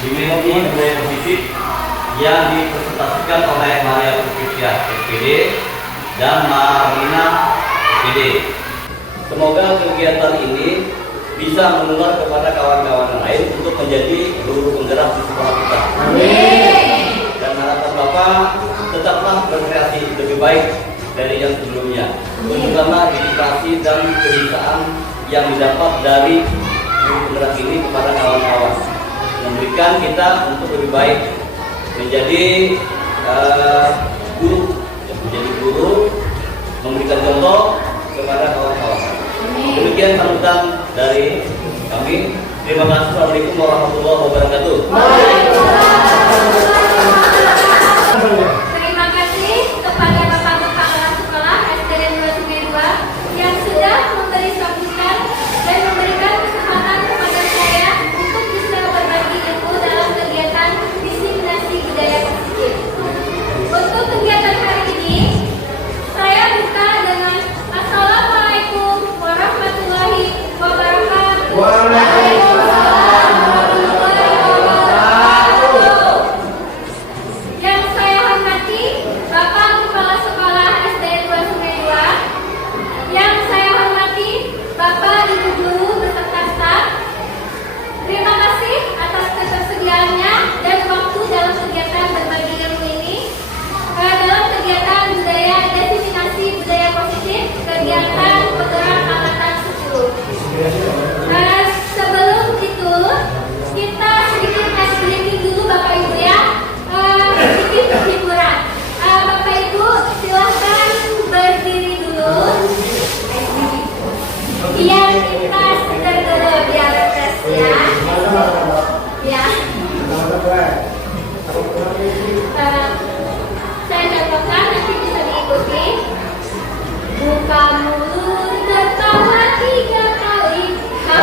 dimiliki budaya positif yang dipresentasikan oleh Maria Patricia SPD dan Marina SPD. Semoga kegiatan ini bisa menular kepada kawan-kawan lain untuk menjadi guru penggerak di sekolah kita. Amin. Dan harapan Bapak tetaplah berkreasi lebih baik dari yang sebelumnya. Terutama edukasi dan kebiasaan yang didapat dari guru penggerak ini kepada kawan-kawan, memberikan kita untuk lebih baik menjadi guru, memberikan contoh kepada kawan-kawan. Demikian sambutan dari kami. Terima kasih. Assalamualaikum warahmatullahi wabarakatuh. Terima kasih kepada Bapak Kepala Sekolah SDN 2 Sungai 2 yang sudah memberi sambutan dan memberikan kesempatan kepada saya untuk bisa berbagi ilmu dalam kegiatan diseminasi budaya positif. Untuk kegiatan hari ini, saya buka dengan Assalamualaikum warahmatullahi wabarakatuh. Waalaikumsalam warahmatullahi wabarakatuh. Yang saya hormati Bapak Kepala Sekolah SDN 2 Sungai 2, yang saya hormati Bapak Ibu Guru beserta staf. Terima kasih atas ketersediaannya dan waktu dalam kegiatan berbagi ilmu ini. Dalam kegiatan budaya diseminasi budaya positif, kegiatan penggerak angkatan 10. Sebelum itu, kita sedikit breaking dulu Bapak Ibu ya, sedikit hiburan. Bapak Ibu silahkan berdiri dulu. Biar kita segar dulu, biar refresh ya. Ya. Saya contohkan, nanti bisa diikuti. Buka mulut tertawa 3 kali, ha.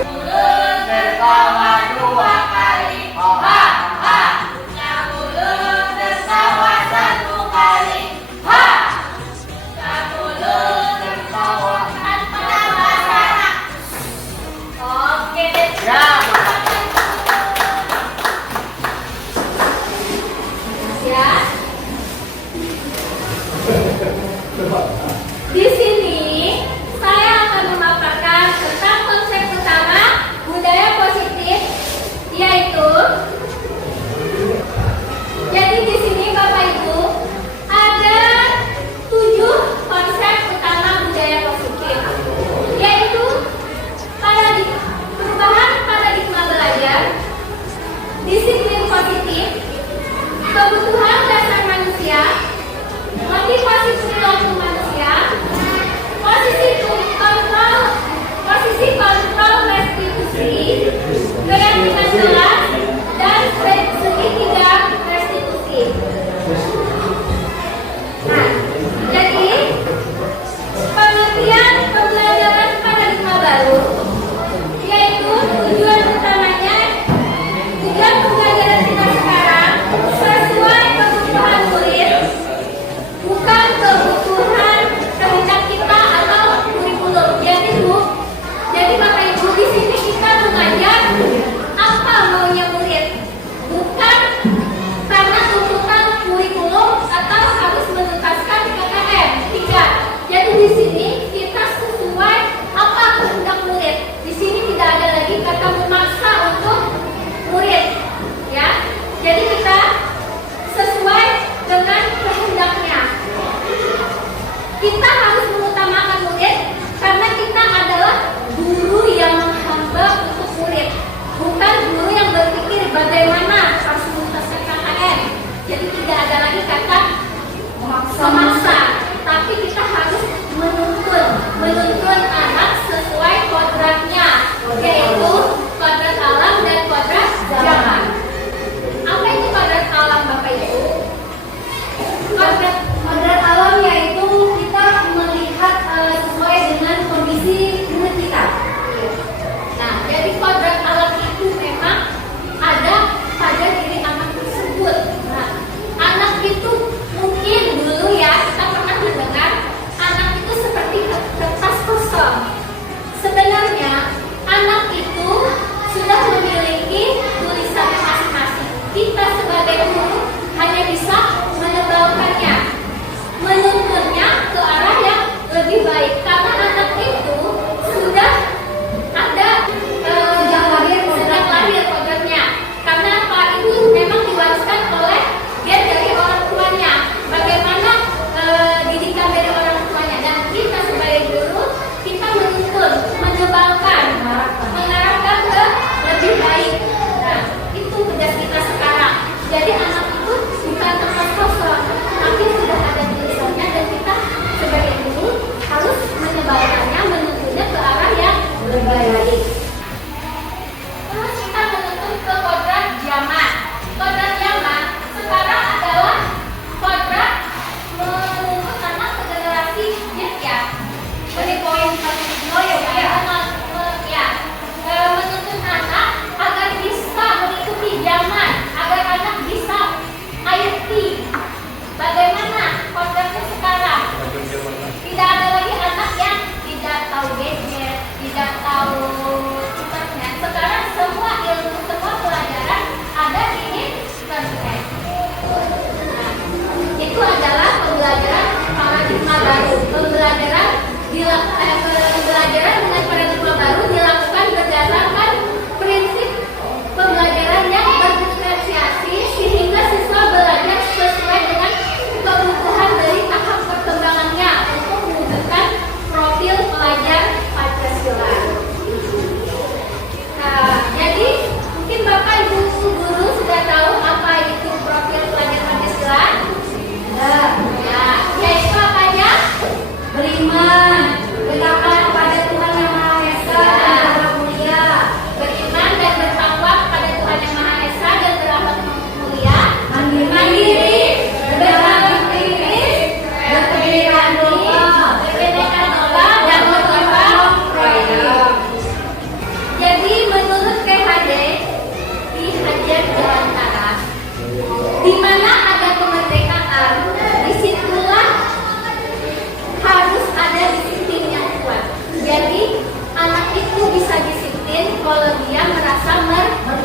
Mulut tertawa 2 kali, ha. Punya mulut tertawa 1 kali, ha. Punya mulut tertawa tanpa bahasa. Oke deh. Ya. Ya. Di sini saya akan memaparkan tentang konsep utama budaya positif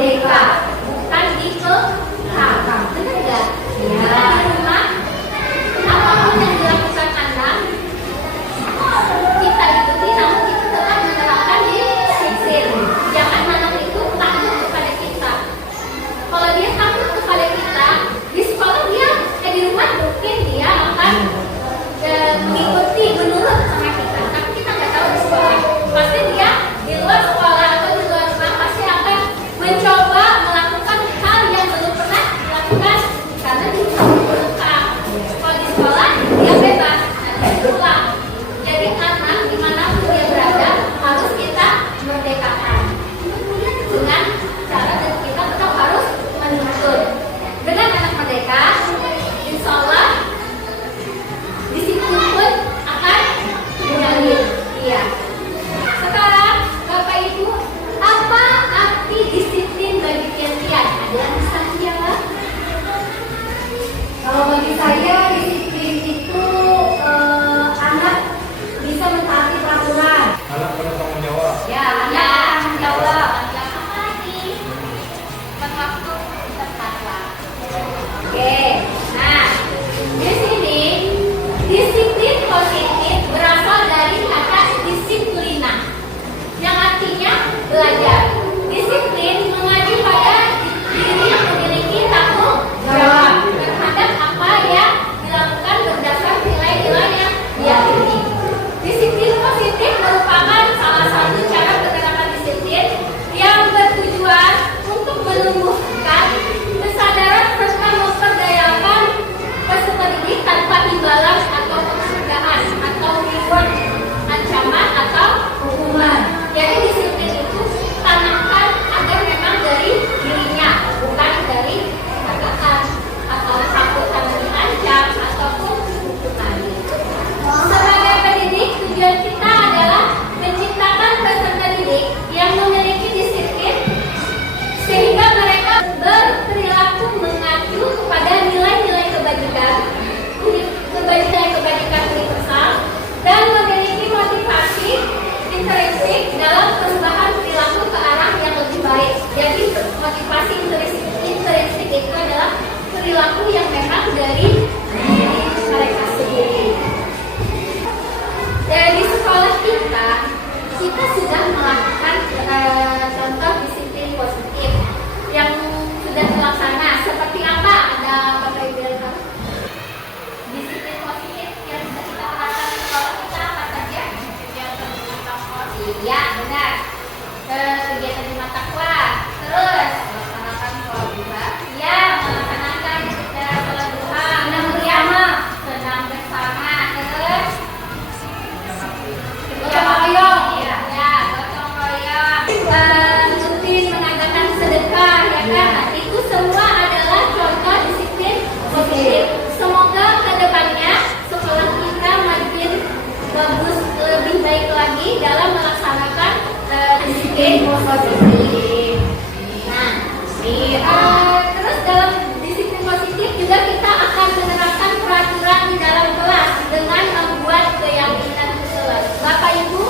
merdeka, bukan dikekang. Benar nggak? Ya. Di rumah, apapun yang dilakukan anak, kita ikuti, namun kita tetap menerapkan disiplin. Jangan anak itu takut kepada kita. Kalau dia takut kepada kita, di sekolah dia, di rumah mungkin dia akan mengikuti, menurut sama kita. Tapi kita nggak tahu di sekolah. Pasti dia di luar sekolah atau di luar rumah pasti akan mencoba melakukan hal yang belum pernah dilakukan karena di rumah belum. Kalau di sekolah dia bebas, dia pulang. Jadi anak dimanapun dia berada harus kita merdekakan dengan cara dan kita tetap harus menuntut. Dengan anak merdeka, insya Allah disiplin pun akan mengalir. Iya. Sekarang Bapak Ibu, apa arti disiplin bagi Tian-Tian? Ada yang bisa menjawab? Kalau bagi saya disiplin itu anak bisa mentaati peraturan. Anak bertanggung jawab. Ya, anak bertanggung jawab. Yang apa lagi? Waktu tepat waktu. Oke. Nah, di sini disiplin positif berasal dari kata disiplina, yang artinya belajar. Disiplin mengacu pada diri yang memiliki tanggung jawab terhadap apa yang dilakukan berdasar nilai-nilai yang diyakini. Disiplin positif merupakan salah satu cara penerapan disiplin yang bertujuan untuk menumbuhkan kesadaran serta memperdayakan peserta didik tanpa imbalan atau penghargaan atau reward, ancaman atau hukuman. Jadi disiplin itu tanamkan agar memang dari dirinya, bukan dari penghargaan atau takut karena diancam ataupun hukuman. Sebagai pendidik, tujuan kita adalah menciptakan peserta didik yang memiliki disiplin sehingga mereka berperilaku mengacu kepada nilai-nilai kebajikan universal dan memiliki motivasi intrinsik dalam perubahan perilaku ke arah yang lebih baik. Jadi motivasi intrinsik itu adalah perilaku yang memang dari diri mereka sendiri. Dari sekolah kita sudah melakukan contoh disiplin positif yang sudah terlaksana. Seperti apa? Ada Bapak Ibu yang tahu? Disiplin positif yang sudah kita terapkan di sekolah kita apa saja? Kegiatan lima takwa. Iya, benar. Kegiatan lima takwa. Terus melaksanakan sholat duha. Iya, melaksanakan sholat duha. Senam bersama. Senam bersama. Terus gotong royong. Iya, ya, gotong royong. Rutin mengadakan sedekah, ya kan? Itu semua adalah contoh disiplin positif. Semoga kedepannya sekolah kita makin bagus, lebih baik lagi dalam melaksanakan disiplin positif. Nah, terus dalam disiplin positif juga kita akan menerapkan peraturan di dalam kelas dengan membuat keyakinan kelas. Bapak Ibu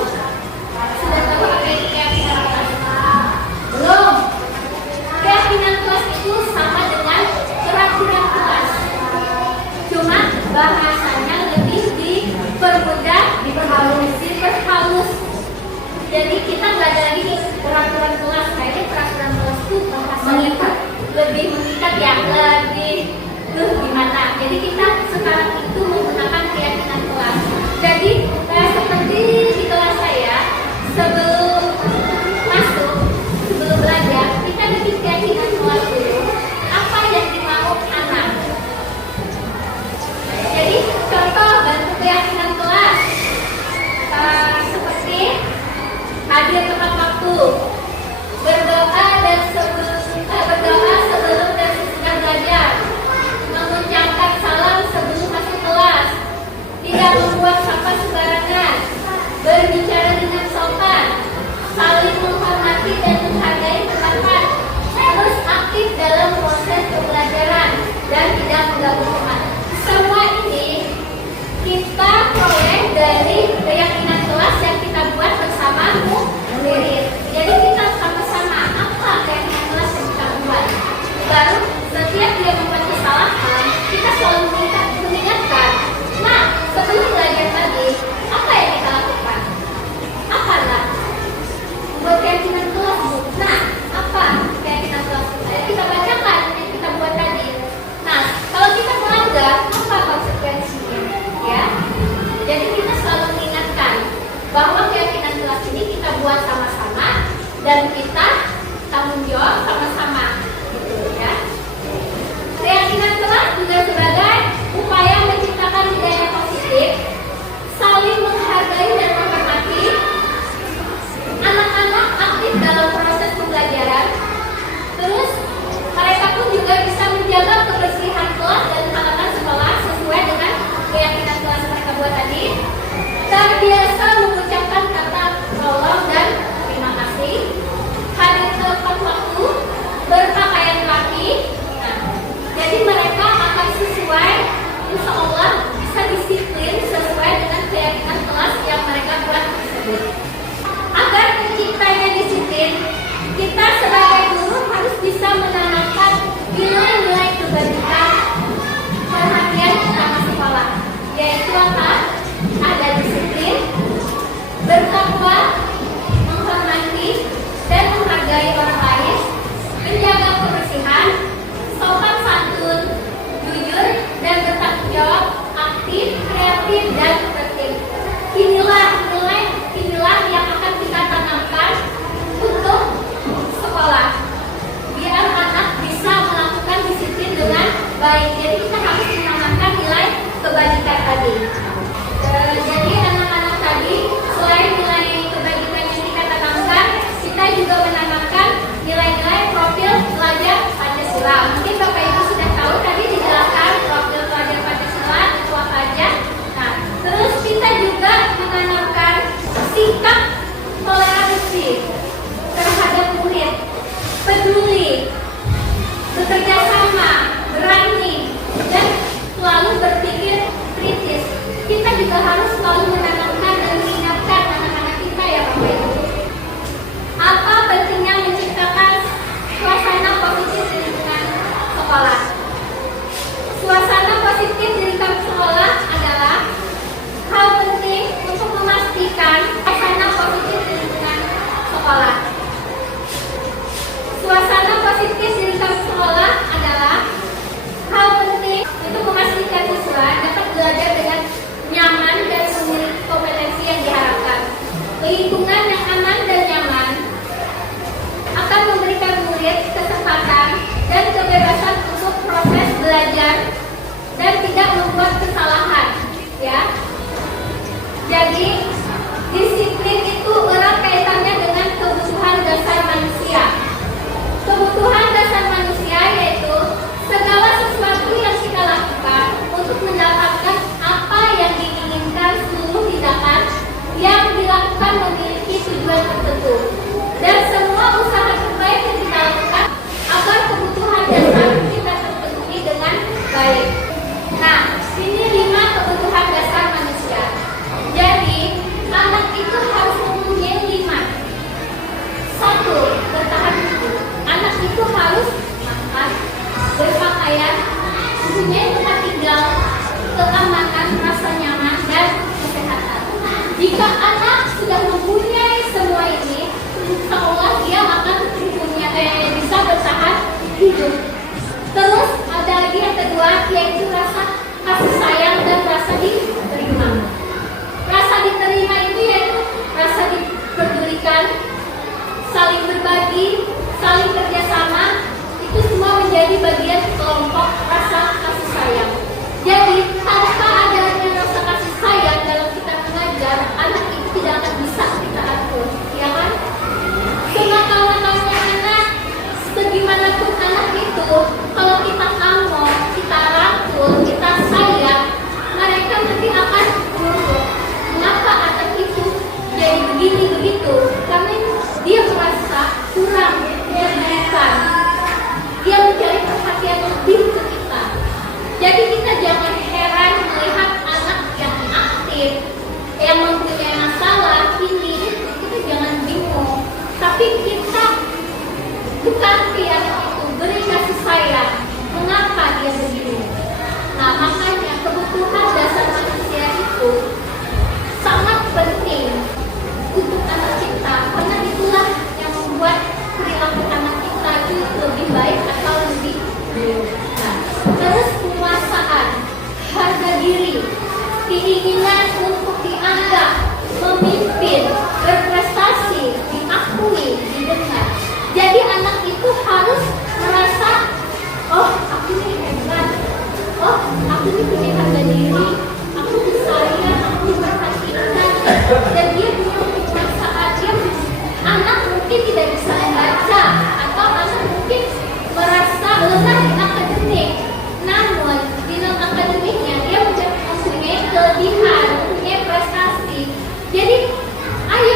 sudah tahu apa itu keyakinan kelas? Belum. Keyakinan kelas itu sama dengan peraturan kelas. Cuma bahasanya lebih dipermudah, diperhalus. Jadi kita nggak ada lagi peraturan kelas. Kayaknya peraturan kelas itu bahasanya lebih mengikat ya, lebih gimana. Jadi kita sekarang itu menggunakan keyakinan kelas. Jadi seperti di kelas saya, sebelum masuk, sebelum belajar, kita bikin keyakinan kelas dulu. Apa yang dimau anak? Jadi contoh bantu keyakinan kelas seperti hadir tepat waktu, berdoa sebelum Jika anak sudah mempunyai semua ini, insya Allah dia akan bisa bertahan hidup. Terus ada lagi yang kedua, yaitu rasa kasih sayang dan rasa diterima. Rasa diterima itu yaitu rasa dipedulikan, saling berbagi, saling kerjasama, itu semua menjadi bagian kelompok rasa kasih sayang. Jadi tanpa adanya rasa kasih sayang dalam kita mengajar, anak itu tidak akan bisa kita atur, ya kan? Senakal-nakalnya anak, segimanapun anak itu, kalau kita amor, kita rangkul, kita sayang, mereka nanti akan nurut. Mengapa anak itu jadi begini begitu? Karena dia merasa kurang diberikan. Dia mencari perhatian lebih ke kita. Jadi kita jangan heran melihat anak yang aktif, yang mempunyai masalah ini itu, kita jangan bingung. Tapi kita bukan anak itu, beri kasih sayang. Mengapa dia begini? Nah, makanya kebutuhan dasar manusia itu sangat penting untuk anak kita, karena itulah yang membuat perilaku anak kita itu lebih baik atau lebih buruk. Nah, terus penguasaan, harga diri, keinginan untuk dianggap, memimpin, berprestasi, diakui, didengar. Jadi anak itu harus merasa, oh aku ini hebat, oh aku ini punya harga diri, aku disayang, aku diperhatikan, dan dia punya perasaan. Anak mungkin tidak bisa membaca atau anak mungkin merasa lemah di akademik, namun di non akademiknya dia mempunyai kelebihan, mempunyai prestasi. Jadi ayo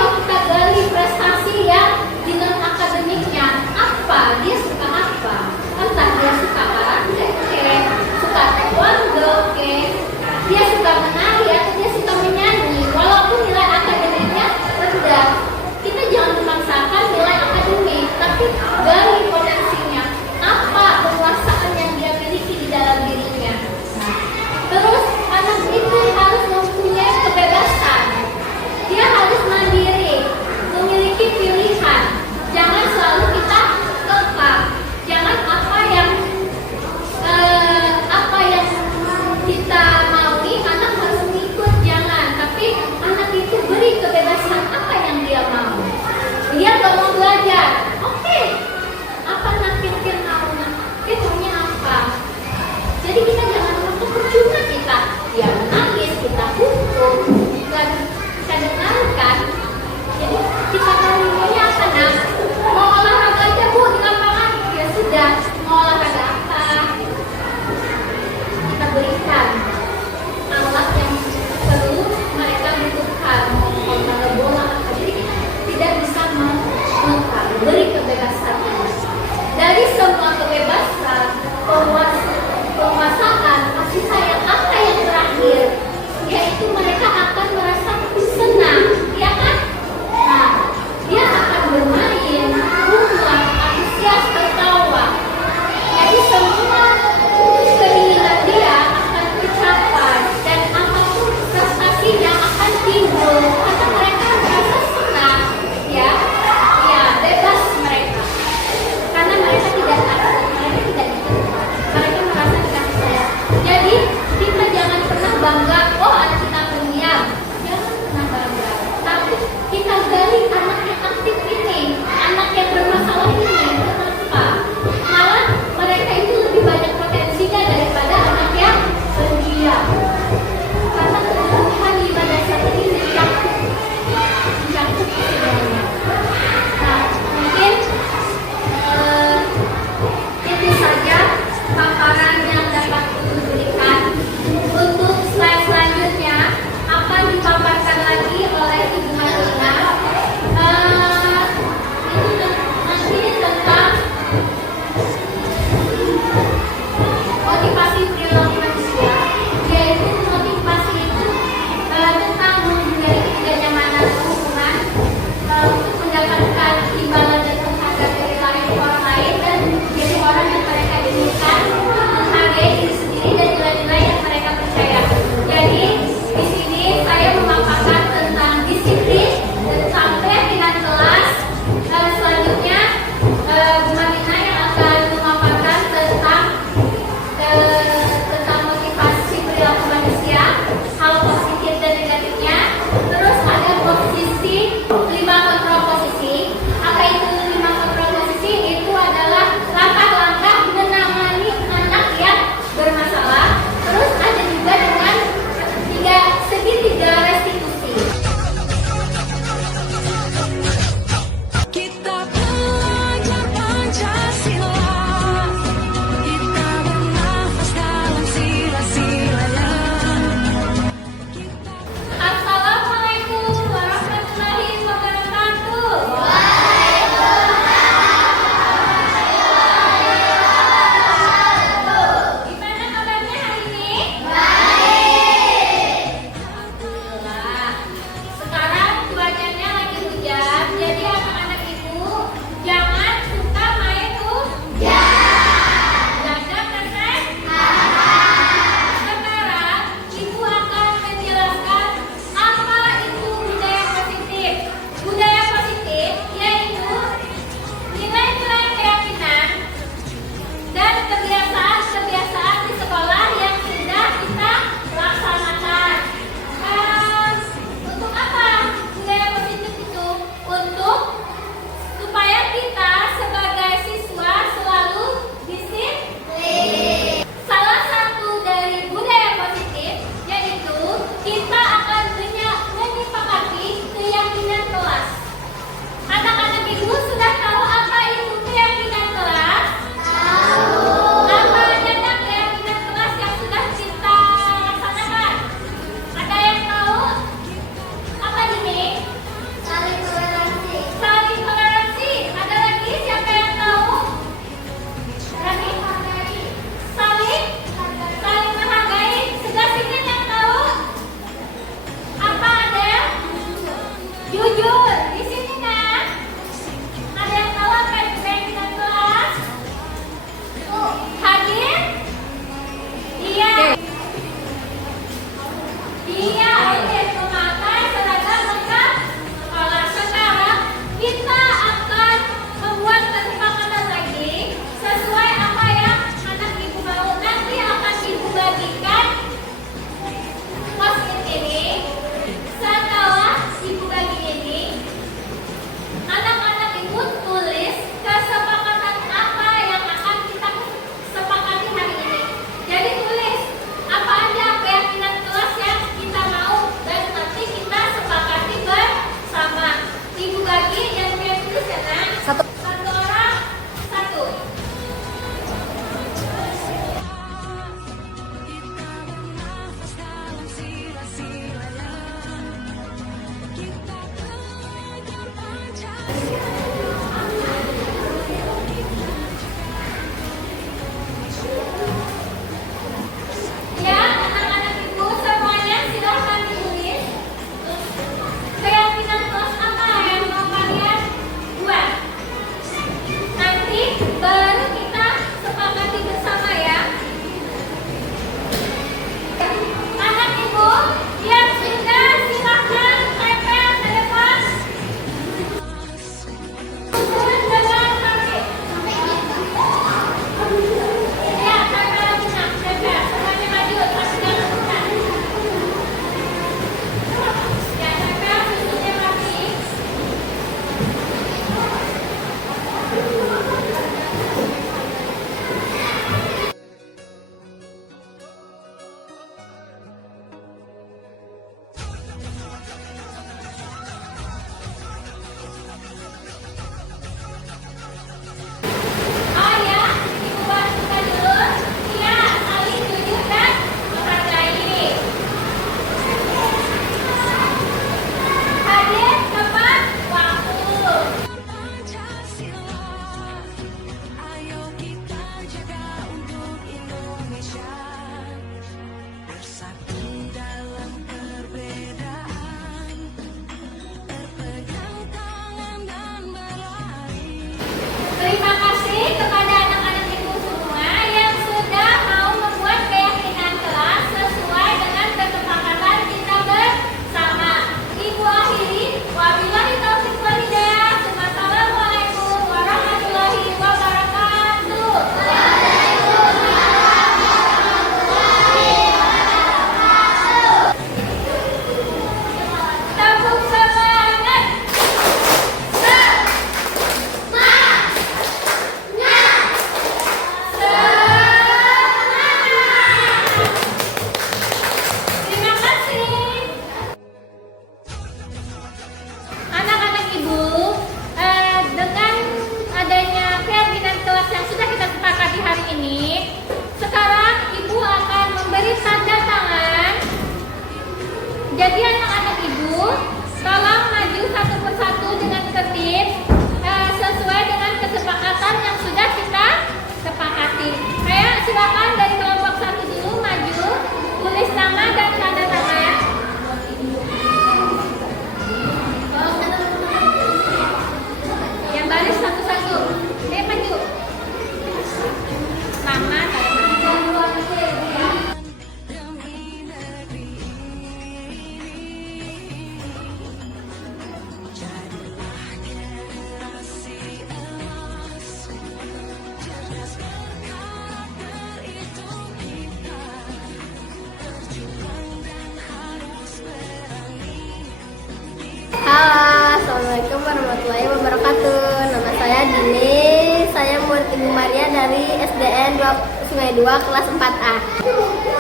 ini saya murid Ibu Maria dari SDN Sungai 2 kelas 4A.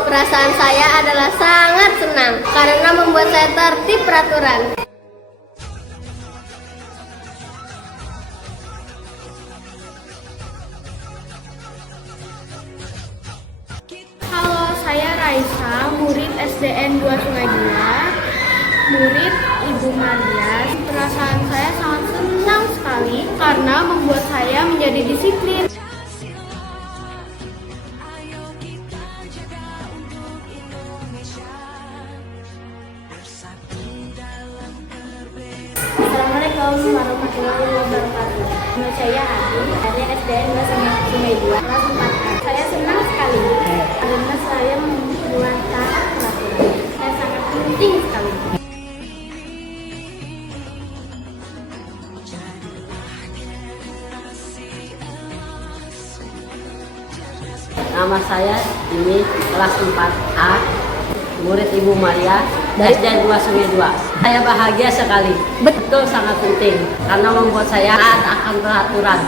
Perasaan saya adalah sangat senang karena membuat saya tertib peraturan. Halo, saya Raisa, murid SDN 2 Sungai 2, murid Ibu Maria. Perasaan saya sangat senang sekali karena membuat saya menjadi disiplin. Assalamualaikum warahmatullahi wabarakatuh. Nama saya Adi dari SDN Sungai 2 kelas 4A. Saya senang sekali karena saya membuat taat peraturan. Saya sangat penting sekali. Nama saya ini kelas 4A, murid Ibu Maria dari SDN 2 Sungai 2. Saya bahagia sekali, betul sangat penting karena membuat saya taat akan peraturan.